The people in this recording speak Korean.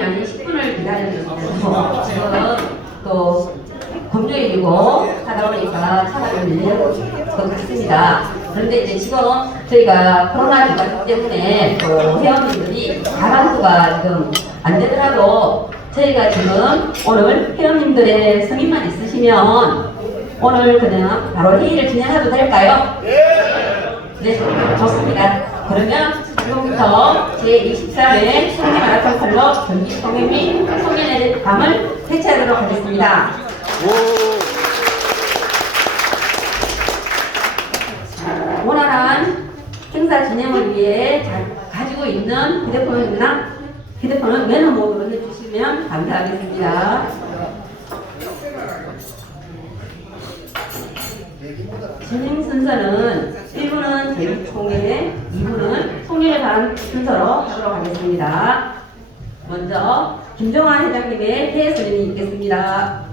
5분이 아닌 10분을 기다렸는데도 지금 또 금요일이고 하다 보니까 차가 좀 밀릴 것 같습니다. 그런데 이제 지금 저희가 코로나 기간 때문에 또 회원님들이 가방수가 지금 안 되더라도 저희가 지금 오늘 회원님들의 승인만 있으시면 오늘 그냥 바로 회의를 진행해도 될까요? 네, 좋습니다. 그러면 지금부터 제24회 성리 마라톤 클럽 경기 성회 및 성년의 밤을 개최하도록 하겠습니다. 원활한 행사 진행을 위해 자- 가지고 있는 휴대폰이나 휴대폰은 매너 모드로 해주시면 감사하겠습니다. 진행 순서는 1부는 대립총회, 2부는 관한 순서로 하도록 하겠습니다. 먼저 김종환 회장님의 폐해 설명이 있겠습니다.